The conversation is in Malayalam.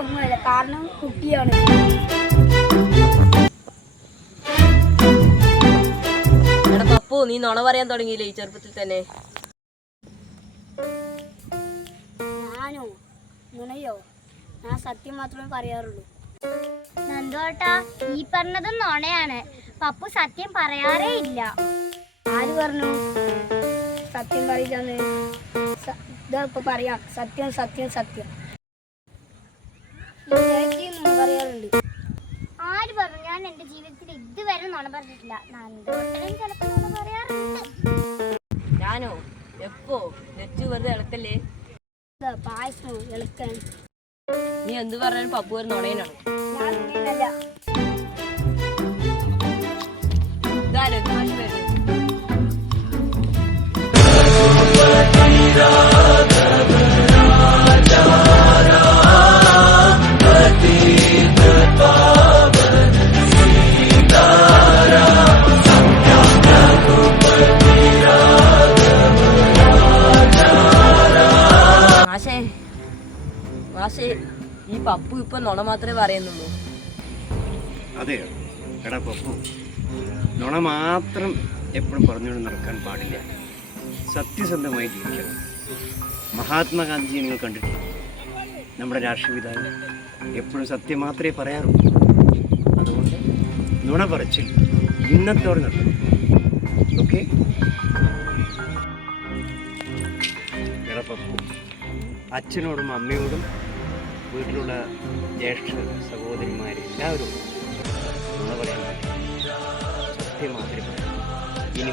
ഒന്നുമല്ല, കാരണം കുട്ടിയാണ്. എടാ പപ്പു, നീ നുണ പറയാൻ തുടങ്ങിയില്ലേ ഈ ചെറുപ്പത്തിൽ തന്നെ? ഞാനോ നുണയോ? ഞാൻ സത്യം മാത്രമേ പറയാറുള്ളൂ. നന്ദോട്ടാ, ഈ പറഞ്ഞതും നുണയാണ്. പപ്പു സത്യം പറയാറേ ഇല്ല. ആര് പറഞ്ഞു സത്യം പറയില്ലെന്ന്? ഇതാ ഇപ്പൊ പറയാം, സത്യം സത്യം സത്യം. നുണ പറയാറുണ്ട്. ആര് പറഞ്ഞു? ഞാൻ എന്റെ ജീവിതത്തിൽ ഇതുവരെ നുണ പറഞ്ഞിട്ടില്ല. നന്ദോട്ടനും ചിലപ്പോൾ നുണ പറയാറുണ്ട്. ഞാനോ? എപ്പോ? നെച്ചു വെറുതെ ഇളക്കല്ലേ. പായസം എളുക്കാൻ. നീ എന്ത് പറഞ്ഞാലും പപ്പു ഒരു നുണയനാണ്. ഞാൻ ഇങ്ങനെയല്ല. ഇതാരോ നാല് പേര്. മാഷേ, ഈ പപ്പു ഇപ്പൊ നുണ മാത്രമേ പറയുന്നുള്ളൂ. അതെയോ? എടാ പപ്പു, നുണ മാത്രം എപ്പോഴും പറഞ്ഞുകൊണ്ട് നടക്കാൻ പാടില്ല. സത്യസന്ധമായി ജീവിക്കണം. മഹാത്മാഗാന്ധിജിയെ നിങ്ങൾ കണ്ടിട്ടില്ല? നമ്മുടെ രാഷ്ട്രപിതാവ് എപ്പോഴും സത്യം മാത്രമേ പറയാറുള്ളൂ. അതുകൊണ്ട് നുണ പറച്ചിൽ ഇന്നത്തോടെ നടത്തും. ഓക്കെ? എടാ പപ്പു, അച്ഛനോടും അമ്മയോടും വീട്ടിലുള്ള ജ്യേഷ്ഠ സഹോദരിമാരെല്ലാവരും നുണ പറയാൻ സത്യം മാത്രമേ പറയാം. ഇനി